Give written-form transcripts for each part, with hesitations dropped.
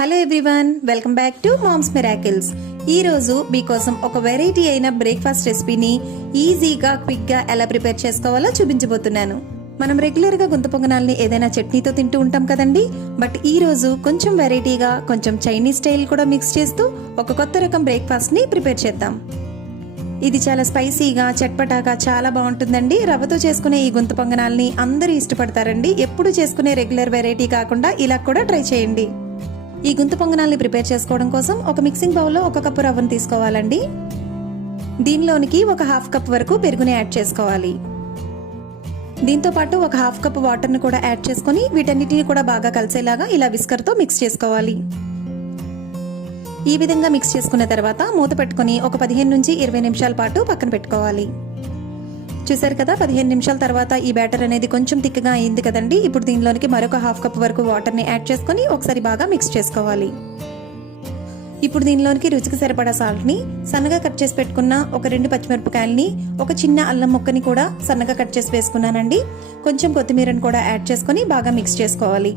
Hello everyone, welcome back to Mom's Miracles. ఈ రోజు మీకోసం ఒక వెరైటీ అయిన బ్రేక్ఫాస్ట్ రెసిపీని ఈజీగా క్విక్గా ఎలా ప్రిపేర్ చేసుకోవాలో చూపించబోతున్నాను. మనం రెగ్యులర్గా గుంతపొంగనాల్ని ఏదైనా చట్నీతో తింటూ ఉంటాం కదండి. బట్ ఈ రోజు కొంచెం వెరైటీగా, కొంచెం చైనీస్ స్టైల్ కూడా మిక్స్ చేస్తూ ఒక కొత్త రకం బ్రేక్ఫాస్ట్ని ప్రిపేర్ చేద్దాం. ఇది చాలా స్పైసీగా, చట్పటాగా చాలా బాగుంటుందండి. రవ్వతో చేసుకునే ఈ గుంతపొంగనాల్ని అందరూ ఇష్టపడతారండి. ఎప్పుడు చేసుకునే రెగ్యులర్ వెరైటీ కాకుండా ఇలా కూడా ట్రై చేయండి. ఈ గుంతపొంగనాల్ని ప్రిపేర్ చేసుకోవడం కోసం ఒక మిక్సింగ్ బౌల్లో 1 కప్పు రవ్వను తీసుకోవాలండి. దీనిలోనికి ఒక 1/2 కప్ వరకు పెరుగుని యాడ్ చేసుకోవాలి. దీంతో పాటు ఒక 1/2 కప్ వాటర్ని కూడా యాడ్ చేసుకుని వీటన్నిటిని కూడా బాగా కలిసేలాగా ఇలా విస్కర్తో మిక్స్ చేసుకోవాలి. ఈ విధంగా మిక్స్ చేసుకున్న తర్వాత మూత పెట్టుకుని ఒక 15 నుంచి 20 నిమిషాల పాటు పక్కన పెట్టుకోవాలి. చూసారు కదా, 15 నిమిషాల తర్వాత ఈ బ్యాటర్ అనేది కొంచెం తిక్కగా అయింది కదండి. ఇప్పుడు దీనిలోనికి మరొక 1/2 కప్ వరకు వాటర్ని యాడ్ చేసుకుని ఒకసారి బాగా మిక్స్ చేసుకోవాలి. ఇప్పుడు దీనిలోనికి రుచికి సరిపడా సాల్ట్ని, సన్నగా కట్ చేసి పెట్టుకున్న ఒక 2 పచ్చిమిరపకాయలని, ఒక చిన్న అల్లం ముక్కని కూడా సన్నగా కట్ చేసి వేసుకున్నానండి. కొంచెం కొత్తిమీరని కూడా యాడ్ చేసుకుని బాగా మిక్స్ చేసుకోవాలి.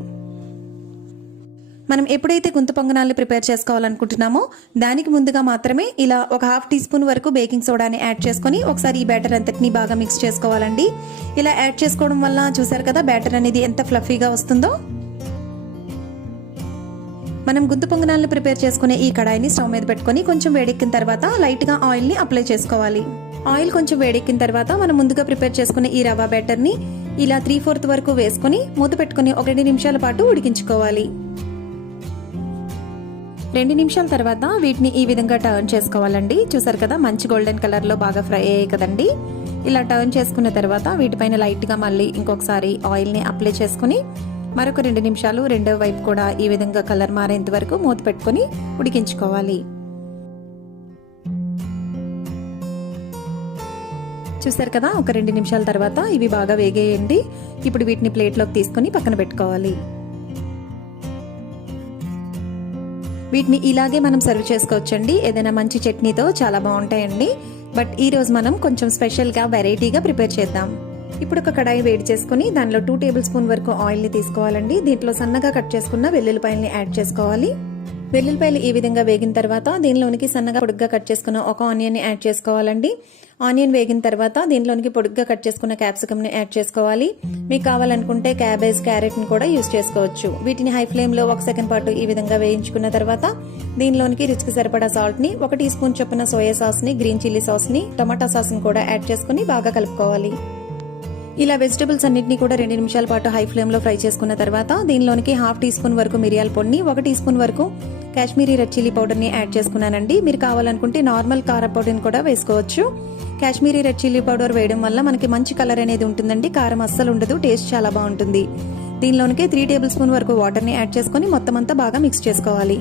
మనం ఎప్పుడైతే గుంతపొంగనాల్ని ప్రిపేర్ చేసుకోవాలనుకుంటున్నామో దానికి ముందుగా మాత్రమే ఇలా ఒక 1/2 టీ స్పూన్ వరకు బేకింగ్ సోడాని యాడ్ చేసుకుని ఒకసారి ఈ బ్యాటర్ అంతటిని బాగా మిక్స్ చేసుకోవాలండి. ఇలా యాడ్ చేసుకోవడం వల్ల చూసారు కదా, బ్యాటర్ అనేది ఎంత ఫ్లఫీగా వస్తుందో. మనం గుంతపొంగనాల్ని ప్రిపేర్ చేసుకునే ఈ కడాయిని స్టవ్ మీద పెట్టుకుని కొంచెం వేడెక్కిన తర్వాత లైట్గా ఆయిల్ని అప్లై చేసుకోవాలి. ఆయిల్ కొంచెం వేడెక్కిన తర్వాత మనం ముందుగా ప్రిపేర్ చేసుకునే ఈ రవ్వ బ్యాటర్ని ఇలా 3/4 వరకు వేసుకుని మూత పెట్టుకుని ఒక 2 నిమిషాల పాటు ఉడికించుకోవాలి. 2 నిమిషాల తర్వాత వీటిని ఈ విధంగా టర్న్ చేసుకోవాలండి. చూసారు కదా, మంచి గోల్డెన్ కలర్ లో బాగా ఫ్రై అయ్యాయి కదండి. ఇలా టర్న్ చేసుకున్న తర్వాత వీటిపైన లైట్ గా మళ్ళీ ఇంకొకసారి ఆయిల్ ని అప్లై చేసుకుని మరొక 2 నిమిషాలు రెండో వైపు కూడా ఈ విధంగా కలర్ మారేంత వరకు మూత పెట్టుకుని ఉడికించుకోవాలి. చూసారు కదా, ఒక 2 నిమిషాల తర్వాత ఇవి బాగా వేగేయండి. ఇప్పుడు వీటిని ప్లేట్లోకి తీసుకుని పక్కన పెట్టుకోవాలి. వీటిని ఇలాగే మనం సర్వ్ చేసుకోవచ్చండి. ఏదైనా మంచి చట్నీతో చాలా బాగుంటాయండి. బట్ ఈ రోజు మనం కొంచెం స్పెషల్గా వెరైటీగా ప్రిపేర్ చేద్దాం. ఇప్పుడు ఒక కడాయి వేడి చేసుకుని దానిలో 2 టేబుల్ స్పూన్ వరకు ఆయిల్ని తీసుకోవాలండి. దీంట్లో సన్నగా కట్ చేసుకున్న వెల్లుల్లిపాయల్ని యాడ్ చేసుకోవాలి. వెల్లుల్లిపాయలు ఈ విధంగా వేగిన తర్వాత దీనిలోనికి సన్నగా పొడుగ్గా కట్ చేసుకున్న ఒక ఆనియన్ ని యాడ్ చేసుకోవాలండి. ఆనియన్ వేగిన తర్వాత దీనిలోనికి పొడుగ్గా కట్ చేసుకున్న క్యాప్సికమ్ ని యాడ్ చేసుకోవాలి. మీకు కావాలనుకుంటే క్యాబేజ్, క్యారెట్ ని కూడా యూస్ చేసుకోవచ్చు. వీటిని హై ఫ్లేమ్ లో 1 సెకండ్ పాటు ఈ విధంగా వేయించుకున్న తర్వాత దీనిలోనికి రుచికి సరిపడా సాల్ట్ ని, 1 టీ స్పూన్ చొప్పున సోయా సాస్ ని, గ్రీన్ చిల్లీ సాస్ ని, టమాటా సాస్ ని కూడా యాడ్ చేసుకుని బాగా కలుపుకోవాలి. ఇలా వెజిటబుల్స్ అన్నింటినీ కూడా 2 నిమిషాల పాటు హై ఫ్లేమ్ లో ఫ్రై చేసుకున్న తర్వాత దీనిలోనికి 1/2 టీ స్పూన్ వరకు మిరియాల పొడిని, 1 టీ స్పూన్ వరకు కాశ్మీరీ రెడ్ చిల్లీ పౌడర్ ని యాడ్ చేసుకున్నానండి. మీరు కావాలనుకుంటే నార్మల్ కార పౌడర్ని కూడా వేసుకోవచ్చు. కాశ్మీరీ రెడ్ చిల్లీ పౌడర్ వేయడం వల్ల మనకి మంచి కలర్ అనేది ఉంటుందండి. కారం అస్సలు ఉండదు, టేస్ట్ చాలా బాగుంటుంది. దీనిలోనికి 3 టేబుల్ స్పూన్ వరకు వాటర్ ని యాడ్ చేసుకుని మొత్తం అంతా బాగా మిక్స్ చేసుకోవాలి.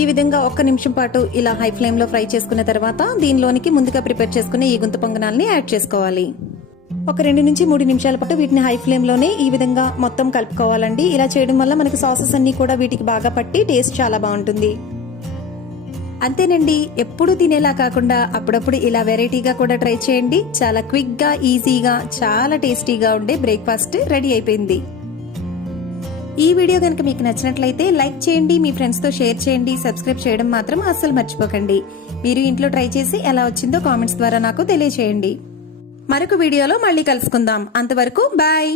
ఈ విధంగా 1 నిమిషం పాటు ఇలా హై ఫ్లేమ్ లో ఫ్రై చేసుకున్న తర్వాత దీనిలోనికి ముందుగా ప్రిపేర్ చేసుకునే ఈ గుంతపొంగనాల్ని యాడ్ చేసుకోవాలి. ఒక 2 నుంచి 3 నిమిషాల పాటు వీటిని హై ఫ్లేమ్ లోనే ఈ విధంగా మొత్తం కలుపుకోవాలండి. ఇలా చేయడం వల్ల మనకి సాసెస్ అన్ని కూడా వీటికి బాగా పట్టి టేస్ట్ చాలా బాగుంటుంది. అంతేనండి, ఎప్పుడు తినేలా కాకుండా అప్పుడప్పుడు ఇలా వెరైటీగా కూడా ట్రై చేయండి. చాలా క్విక్ గా, ఈజీగా, చాలా టేస్టీగా ఉండే బ్రేక్ఫాస్ట్ రెడీ అయిపోయింది. ఈ వీడియో కనుక మీకు నచ్చినట్లయితే లైక్ చేయండి, మీ ఫ్రెండ్స్ తో షేర్ చేయండి, సబ్స్క్రైబ్ చేయడం మాత్రం అస్సలు మర్చిపోకండి. మీరు ఇంట్లో ట్రై చేసి ఎలా వచ్చిందో కామెంట్స్ ద్వారా నాకు తెలియచేయండి. మరొక వీడియోలో మళ్ళీ కలుసుకుందాం. అంతవరకు బాయ్.